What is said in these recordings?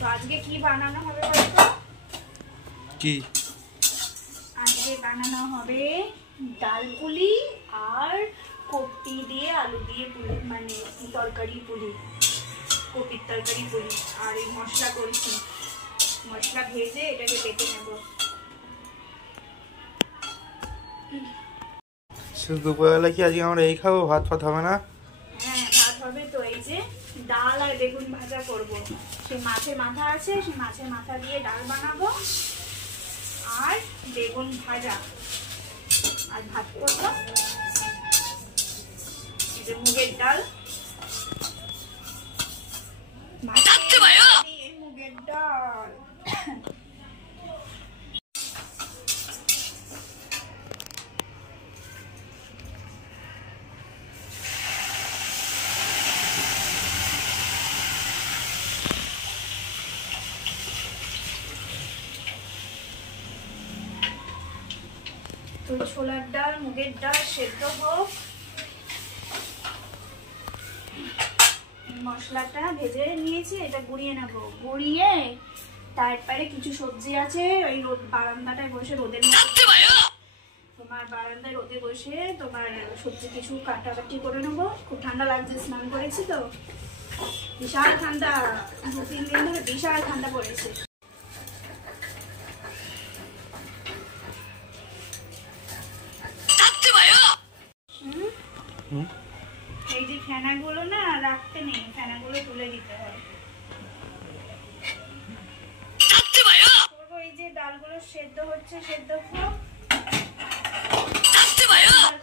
তো আজকে কি বানানো হবে বলতো? কি আজকে বানানো হবে ডাল পুলি আর কপি দিয়ে আলু দিয়ে পুলি, মানে তরকারি পুলি, কপির তরকারি পুলি। আর এই মশলা করছি, মশলা ভেজে এটাকে বেটে নেব। শুধু দুপুরবেলা কি আজকে আমরা এই খাবো? ভাত ফাত হবে না? হ্যাঁ ভাত হবে তো। এই যে ডাল আর বেগুন ভাজা করব। সে মাছের মাথা আছে, সেই মাছের মাথা দিয়ে ডাল বানাবো আর বেগুন ভাজা আর ভাত করবো। এই যে মুগের ডাল, মুগের ডাল। তো ছোলার ডাল মুগের ডাল সেদ্ধ হোক, মশলাটা ভেজে নিয়েছি, এটা গুঁড়িয়ে নেব। গুঁড়িয়ে তারপরে কিছু সবজি আছে ওই বারান্দাটায় বসে রোদের মধ্যে, তোমার বারান্দায় রোদে বসে তোমার সবজি কিছু কাটাকাটি করে নেবো। খুব ঠান্ডা লাগছে, স্নান করেছি তো, বিশাল ঠান্ডা, 2-3 দিন ধরে বিশাল ঠান্ডা পড়েছে। এই যে ফেনাগুলো না রাখতে নেই, ফেনাগুলো তুলে দিতে হয়। এই যে ডালগুলো সেদ্ধ হচ্ছে, সেদ্ধ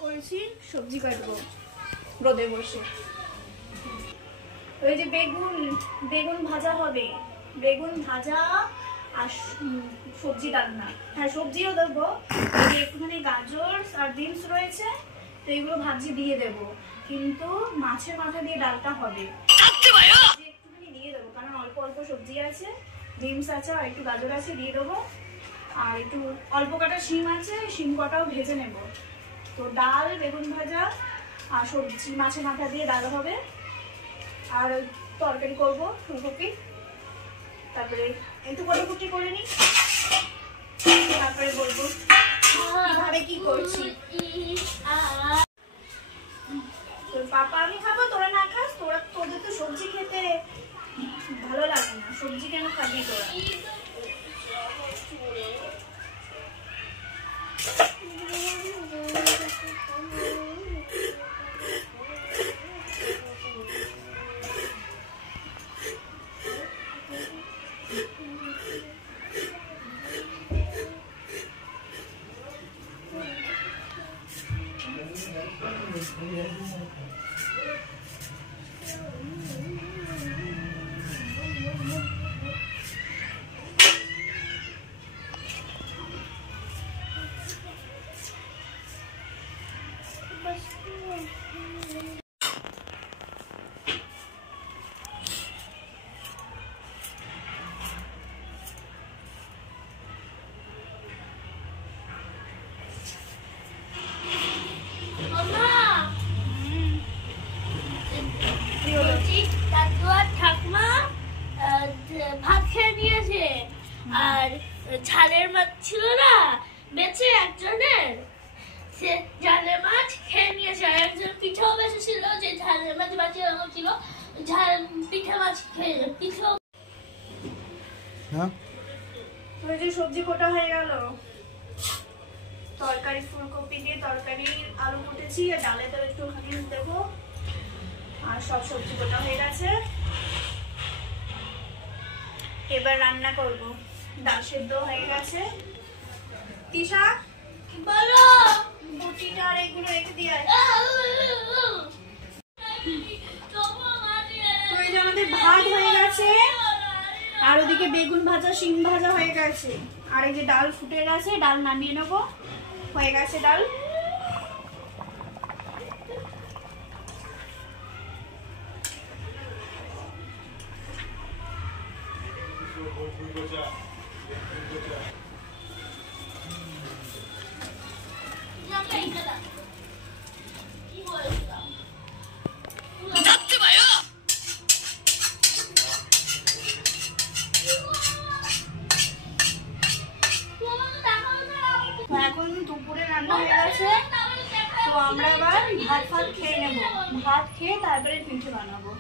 করেছি, সবজি কাটবো রোদে বসে। ওই যে বেগুন ভাজা হবে, বেগুন ভাজা আর সবজি রান্না। হ্যাঁ সবজিও দেবো, একটুখানি গাজর আর বিনস রয়েছে, তো এগুলো ভাজি দিয়ে দেবো। কিন্তু মাছের মাথা দিয়ে ডালটা হবে, একটুখানি দিয়ে দেবো, কারণ অল্প অল্প সবজি আছে, বিনস আছে আর একটু গাজর আছে, দিয়ে দেবো। আর একটু অল্প কটা শিম আছে, শিম কটাও ভেজে নেব। তো ডাল, বেগুন ভাজা আর সবজি মাছের মাথা দিয়ে ডাল হবে। আর তরকারি করবো ফুলকপি, তারপরে একটু কটুকুটি করে নিই, তারপরে বলবো কিভাবে কি করছি। তোর পাপা আমি খাবো, তোরা না খাস? তোদের তো সবজি খেতে ভালো লাগে না, সবজি কেন খাবি তোরা? ভাত খেয়ে নিয়েছে, আর ঝালের মাছ ছিল না বেঁচে একজনের, সে ঝালের মাছ খেয়ে নিয়েছে। আর একজন পিঠাও বেঁচে ছিল, যে ঝালের মাছ বাঁচিয়ে রাখা ছিল, পিঠা মাছ খেয়ে পিঠাও। ওই যে সবজি কোটা হয়ে গেল, তরকারি ফুলকপি দিয়ে তরকারি আলু কুটেছি, আর ডালে তো একটুখানি দেবো, আর সব সবজি কোটা হয়ে গেছে। এবার রান্না করব। ডাল সেদ্ধ হয়ে গেছে। তিশা বলো, বুটিটা আর এগুলো রেখে দিয়ে আমাদের ভাত হয়ে গেছে, আর ওদিকে বেগুন ভাজা শিম ভাজা হয়ে গেছে, আর এই যে ডাল ফুটে গেছে, ডাল নামিয়ে নেবো, হয়ে গেছে ডাল। তো আমরা আবার ভাত ফাত খেয়ে নেবো, ভাত খেয়ে তারপরে পিঠে বানাবো।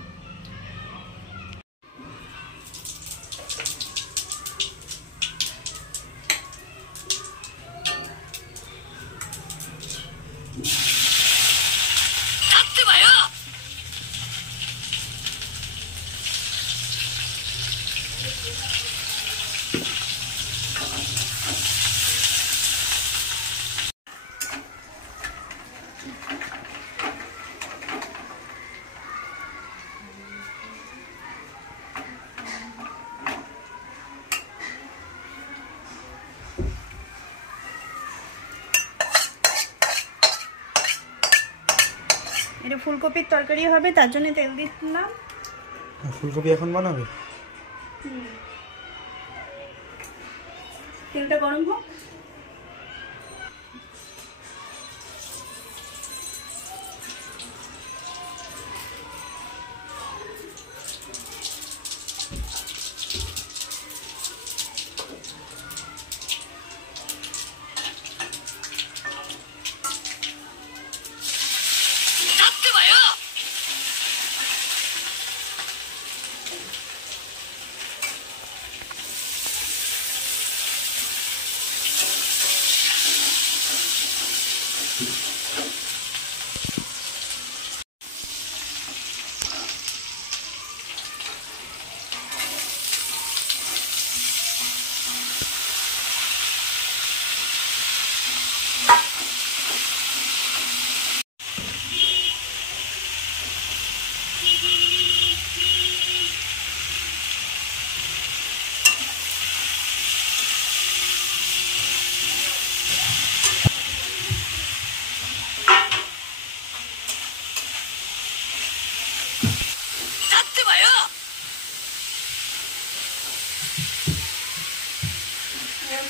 এটা ফুলকপির তরকারি হবে, তার জন্য তেল দিলাম। ফুলকপি এখন বানাবে? তেলটা গরম হোক।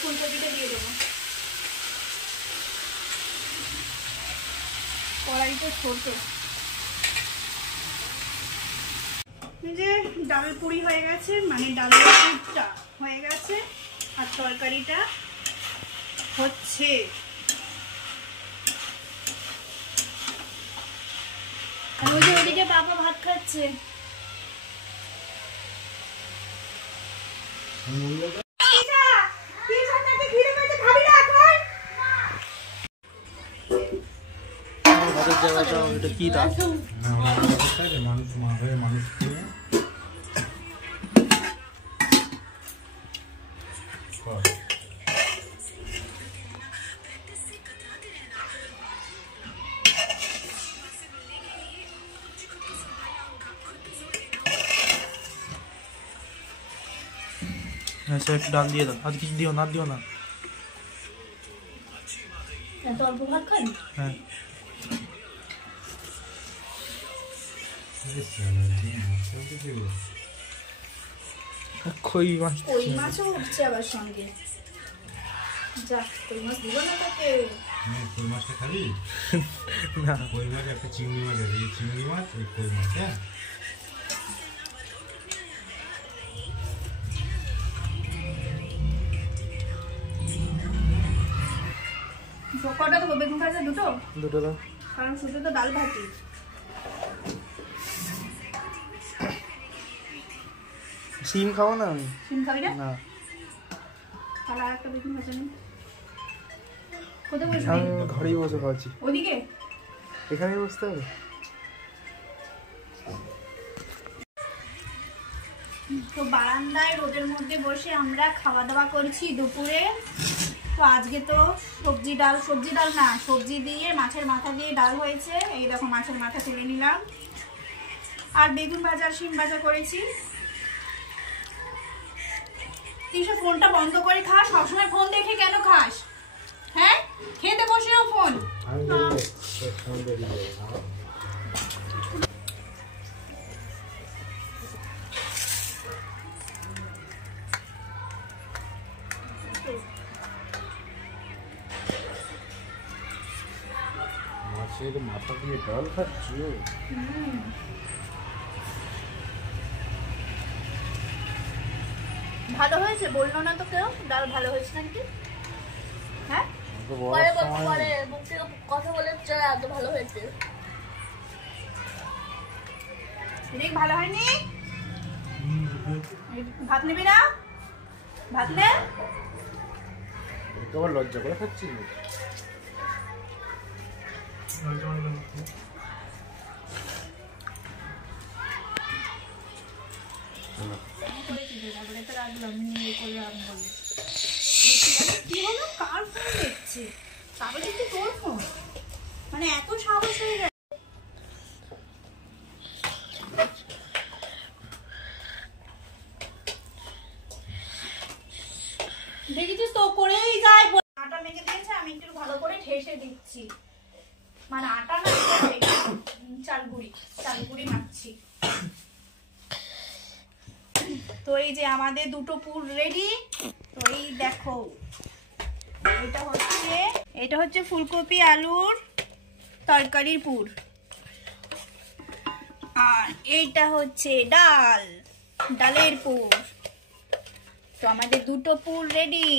ফুলকপিটা দিয়ে দেবো। কড়াইটা ছোট। যে ডাল পুরি হয়ে গেছে, মানে ডালের পুরটা হয়ে গেছে, আর তরকারিটা হচ্ছে। আর ওই যে ওদিকে বাবা ভাত খাচ্ছে। এটা কি তা? মানুষ মারে মানুষ আচ্ছা একটু ডাল দিয়ে দাও, আর কিছু দিও না, দিও না। এত অল্প ভাত খাই? হ্যাঁ কই মাছ, কই মাছও উঠছে আবার সঙ্গে। যা, কই মাছ দিব না তাকে। কই মাছটা খাবি? না কই মাছ একটা চিংড়ি মাছ আছে, এই চিংড়ি মাছ এই কই মাছ। হ্যাঁ কটা দেবো? বেগুন ভাজা দুটো? দুটো দাও। কারণ শুধু তো ডাল ভাতি। সিম খাবো না আমি। সিম খাবি না? না তাহলে আর একটা বেগুন ভাজা নেই। কোথায় বসবি? আমি ঘরেই বসে খাচ্ছি। ওদিকে? এখানেই বসতে হবে। তো বারান্দায় রোদের মধ্যে বসে আমরা খাওয়া দাওয়া করছি দুপুরে। তো আজকে তো সবজি ডাল না, সবজি দিয়ে মাছের মাথা দিয়ে ডাল হয়েছে। এই দেখো মাছের মাথা তুলে নিলাম, আর বেগুন ভাজা আর শিম ভাজা করেছি। তুই সব ফোনটা বন্ধ করে খা, সবসময় ফোন দেখে কেন খাস? হ্যাঁ, খেতে বসেও ফোন। মাছের মাথা দিয়ে ডাল খাচ্ছি। ভালো হয়েছে বললো না তো কেউ ডাল ভালো হয়েছে নাকি? হ্যাঁ পরে পরে মুখ থেকে কথা বলে চলে এত ভালো হয়েছে। দেখ ভালো হয়নি? ভাত নিবি না? ভাত নে। তোমার লজ্জা করে খাচ্ছি। কি হলো? কার ফোন দেখছে? তারপরে দেখছি তোর ফোন। মানে এত সাহস হয়ে গেছে। দেখেছিস তো করেই যায়। আটা মেখে দিয়েছে, আমি একটু ভালো করে ঠেসে দিচ্ছি। মানে আটা না, চাল গুঁড়ি মাখছি। তো এই যে আমাদের দুটো পুর রেডি। তো এই দেখো, এটা হচ্ছে ফুলকপি আলুর তরকারির পুর, আর এইটা হচ্ছে ডালের পুর। তো আমাদের দুটো পুর রেডি,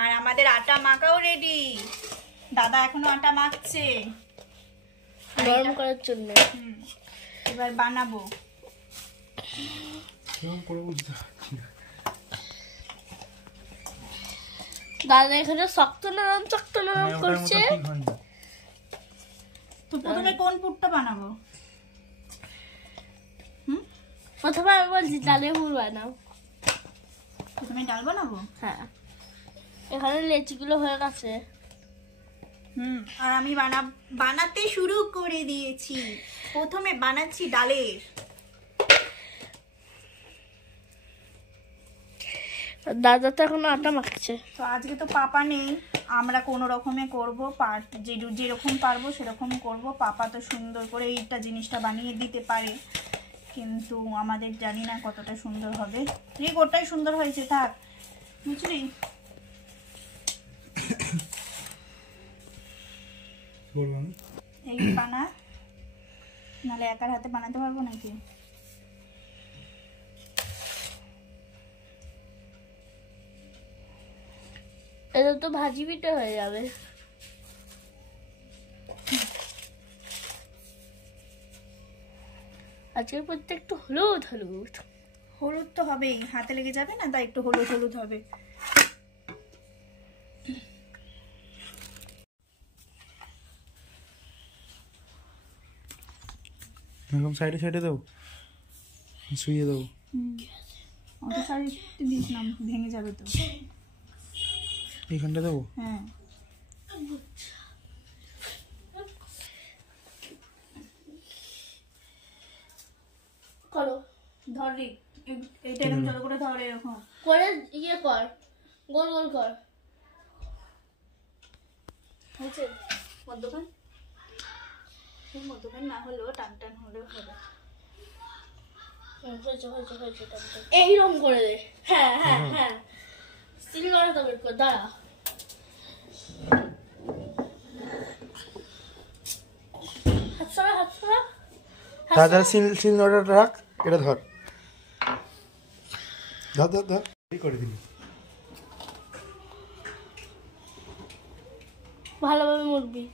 আর আমাদের আটা মাখাও রেডি। দাদা এখনো আটা মাখছে গরম করার জন্য। এবার বানাবো। দাদা এখানে শক্ত নরম করছে। তো প্রথমে কোন পুরটা বানাবো? প্রথমে আমি বলছি ডালের পুর বানাও। প্রথমে ডাল বানাবো? হ্যাঁ, এখানে লেচিগুলো হয়ে গেছে। আর আমি বানাতে শুরু করে দিয়েছি। প্রথমে বানাচ্ছি ডালের। দাদা তো এখন আটা মাখছে। তো আজকে তো পাপা নেই, আমরা কোনো রকমে করবো, যেরকম পারবো সেরকম করব। পাপা তো সুন্দর করে এইটা জিনিসটা বানিয়ে দিতে পারে, কিন্তু আমাদের জানি না কতটা সুন্দর হবে। ঠিক, ওটাই সুন্দর হয়েছে, থাক। বুঝলি? এই বানা, নাহলে একার হাতে বানাতে পারবো নাকি? এটা তো ভাজি পিঠে হয়ে যাবে। আজকের প্রত্যেকটা হলুদ হলুদ তো হবেই, হাতে লেগে যাবে না, তাই একটু হলুদ হবে। এরকম সাইডে দাও, শুয়ে দাও। অত সাইডে দিস না, ভেঙে যাবে তো। এইখানটা দেবো? হ্যাঁ। করো, ধর রে, এটা এরকম যত করে ধর, এরকম করে ইয়ে কর, গোল কর। হয়েছে? মধ্যখান না হলেও টান হলেও হবে। হয়েছে। এইরকম করে দে। হ্যাঁ সিল করা তো বের কর, দাঁড়া। হাত সরা। দাদা সিল নোটটা রাখ, এটা ধর এই করে দিলি। ভালোভাবে মুড়বি।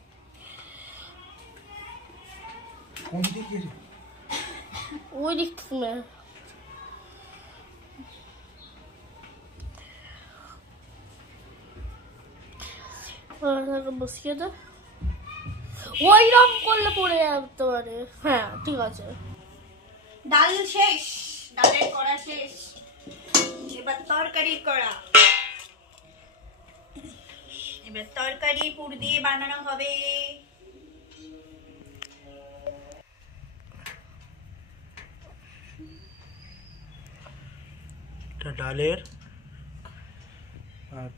কোন দিকে রে? ওই দিক থেকে বসিয়ে দে। ওইরকম করলে পড়ে যেতে পারে। হ্যাঁ, ঠিক আছে। ডাল শেষ, ডালের করা শেষ, এবার তরকারির করা। এবার তরকারি পুর দিয়ে বানানো হবে। এটা ডালের, আর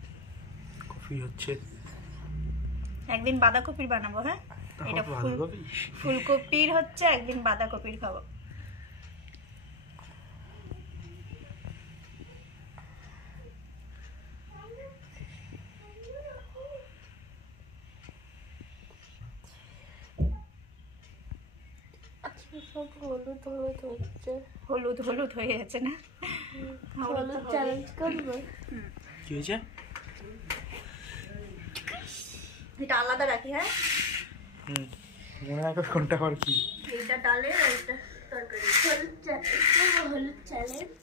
কফি হচ্ছে। একদিন বাঁধাকপির বানাবো। হ্যাঁ, এটা ফুলকপির হচ্ছে, একদিন বাঁধাকপির খাবো। হলুদ হয়ে যাচ্ছে না? চ্যালেঞ্জ করবো। কি হয়েছে? এটা আলাদা রাখি। হ্যাঁ, মনে রাখো কোনটা আর কি। এইটা ডালের আর এটা তরকারি। হলুদ চ্যালেঞ্জ।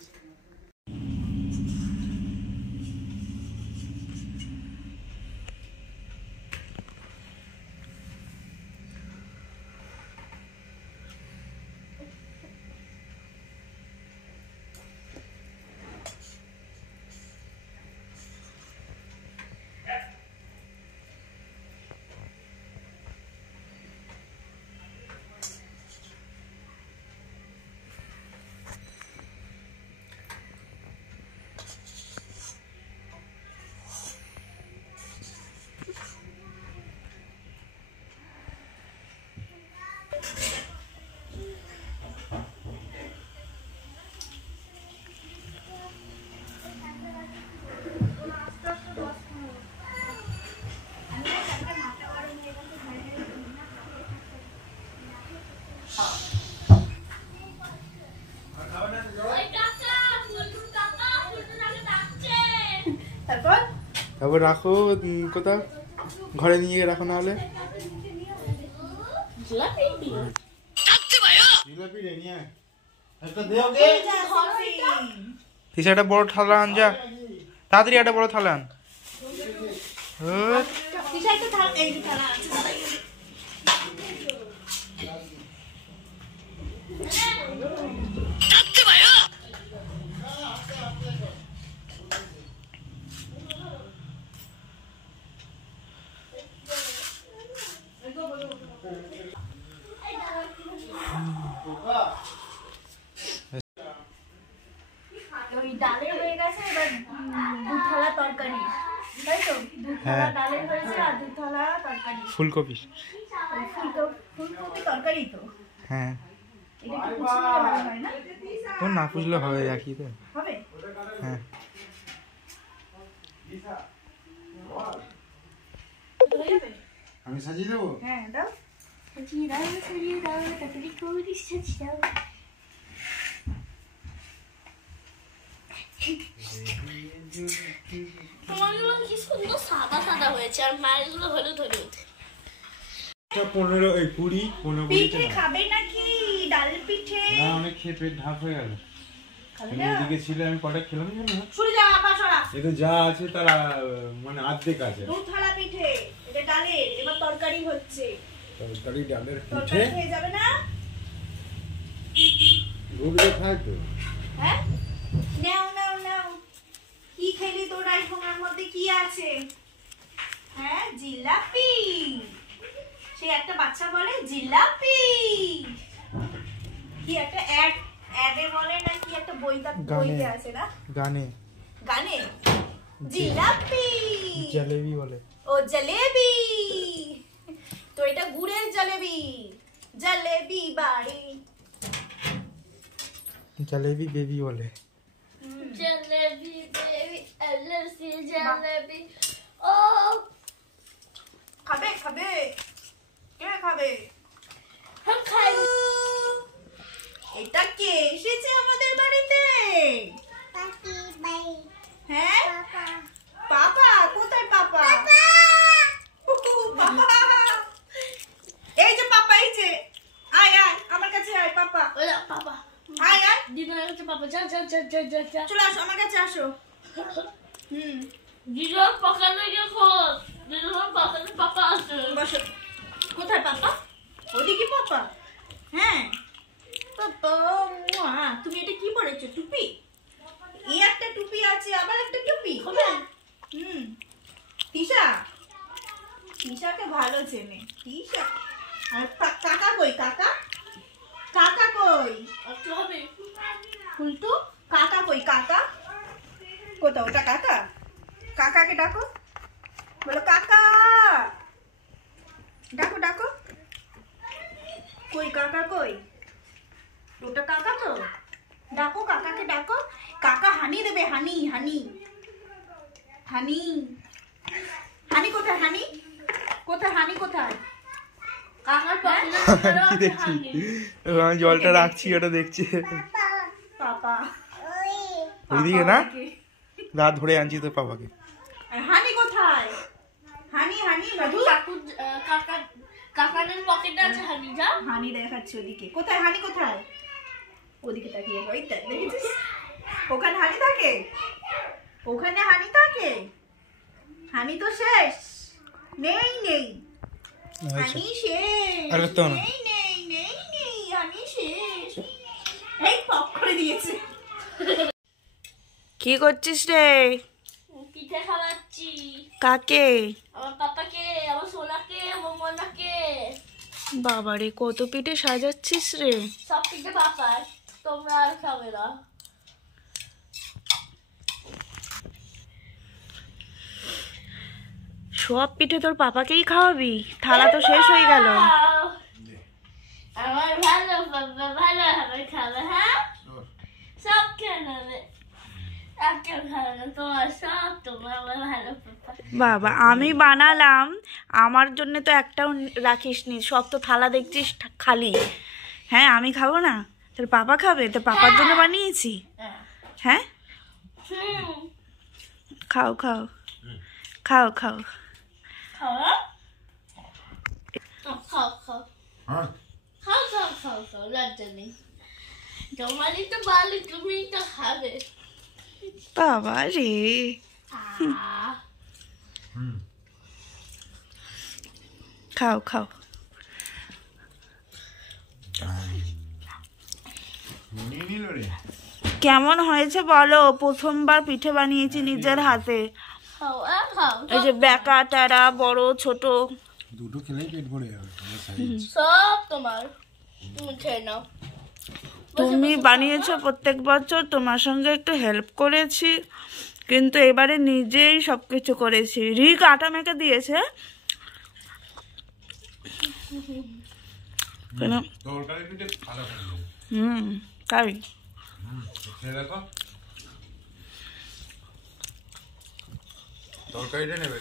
তারপর রাখো কোথাও ঘরে নিয়ে গিয়ে রাখো, না হলে তিসা একটা বড় থালা আন, যা তাড়াতাড়ি একটা বড় থালা আন। ওই ডালের হয়ে গেছে, এবার 2 থালা তরকারি, তাই তো? 2 থালা হ্যাঁ। ডালের হয়েছে আর 2 থালা তরকারি। ফুলকপি। ওই ফুলকপি তরকারি তো। হ্যাঁ, এটা একটু কুচিয়ে নিলে ভালো হয় না? ও না পুষলে হবে, একই তো। হবে? হ্যাঁ, হয়ে যাবে? আমি সাজিয়ে দেবো। হ্যাঁ, দাও। সাজিয়ে দাও, সাজিয়ে দাও, তাড়াতাড়ি করে সাজিয়ে দাও। তোমারগুলো কি সুন্দর সাদা সাদা হয়েছে, আর মায়েরগুলো হলুদ হলুদ। 15 এই 20 15 পিঠে খাবে নাকি? ডাল পিঠে না, অনেক খেয়ে পেট ঢাক হয়ে গেল। খাবে আমি না? এদিকে ছিল, আমি কটা খেলাম জানো? সরে যা, পাশরা। এটা যা আছে তার মানে অর্ধেক আছে। 2 থালা পিঠে, এটা ডালের। এবার তরকারি হচ্ছে। তরকারি ডালের পিঠে তরকারি খেয়ে যাবে না? গুড় খায় তো। হ্যাঁ, নাও নাও নাও। কি খেলি তোরা? এই ঠোঙার মধ্যে কি আছে? হ্যাঁ, জিলাপি। সে একটা বাচ্চা বলে জিলাপি। কি একটা অ্যাডে বলে না, কি একটা বইতে আছে না? গানে গানে জিলাপি, জলেবি বলে। ও জলেবি। তো এটা গুড়ের জলেবি। জলেবি বাড়ি। জলেবি বেবি বলে। Jalebi baby, LAC jalebi. ও খাবে খাবে, কে খাবে? हम খাই। এটা কে এসেছে আমাদের বাড়িতে? হ্যাঁ, পাপা। কোথায় পাপা? পাপা, এই যে পাপা, এই যে। আয় আয় আমার কাছে আয় পাপা। ওলা পাপা, আয় আয়, দিদুনের কাছে পাপা, যা যা যা যা যা যা। চলে আসো আমার কাছে আসো। দিদুন পকানো গেছো, দিদুন পকানো পাপা আছে। বসো। কোথায় পাপা? ওদিকে পাপা। হ্যাঁ পাপা। তুমি এটা কি পরেছো? টুপি? এই একটা টুপি আছে, আবার একটা টুপি। তিশা, তিশাকে ভালো চেনে তিশা। আর কাকা কই? কাকা, কাকা কই? একটু হবে। ফুলটু, কাকা কই? কাকা কোথাও? ওটা কাকা। কাকাকে ডাকো, বলো কাকা। ডাকো ডাকো। কই কাকা কই? ওটা কাকা তো। ডাকো কাকাকে, ডাকো। কাকা হানি দেবে, হানি হানি হানি। হানি কোথায়? হানি কোথায়? হানি কোথায়? কাকার পকেটে কি দেখছি? আমি জলটা রাখছি, ওটা দেখছি। পাপা ওইদিকে না, রাত ধরে আনছি তো পাপাকে। আর হানি কোথায়? হানি হানি, মধু। কাকু পকেটে আছে হানি, যা। হানি দেখাচ্ছে ওদিকে। কোথায় হানি, কোথায়? ওদিকে তাকিয়ে ওই দেখ, দেখেছিস ওখানে হানি থাকে, ওখানে হানি থাকে। হানি তো শেষ, নেই নেই হানি শেষ, আর তো না। নেই নেই নেই নেই হানি শেষ। এই পপ করে দিয়েছে। কি করছিস রে? পিঠে খাওয়াচ্ছি কাকে? আমার পাপাকে, আমার সোনাকে, আমার মনাকে। বাবারে কত পিঠে সাজাচ্ছিস রে। সব পিঠে পাপার, তোমরা আর খাবে না। সব পিঠে তোর পাপাকেই খাওয়াবি? থালা তো শেষ হয়ে গেল। আমার ভালো বাবা, ভালো হবে খাবে, হ্যাঁ সব খেয়ে নেবে। কেউ খাবে না, তোমার সব তোমার, আমার ভালো পাপা। বাবা আমি বানালাম, আমার জন্য তো একটাও রাখিস নি, সব তো থালা দেখছিস খালি। হ্যাঁ আমি খাবো না? তোর পাপা খাবে? তোর পাপার জন্য বানিয়েছি। হ্যাঁ খাও খাও খাও খাও। খাও খাও খাও হ্যাঁ খাও খাও খাও খাও, লজ্জা নেই। তোমারই তো ভালো, তুমি তো খাবে। বাবা রে, আহ, খাও খাও। নিয়ে নিল রে। কেমন হয়েছে বলো? প্রথমবার পিঠে বানিয়েছি নিজের হাতে। খাও আর খাও, এই যে বেকা টেরা, বড় ছোট, দুটো খেলেই পেট ভরে যাবে তোমার সাইজ। সব তোমার, তুমি খেয়ে নাও। তুমি বানিয়েছো প্রত্যেক বছর, তোমার সঙ্গে একটু হেল্প করেছি, কিন্তু এবারে নিজেই সবকিছু করেছি। রিক আটা মেখে দিয়েছে। তরকারি পিঠে ভালো খাবে। তাই খেয়ে দেখো, তরকারিটা নেবে।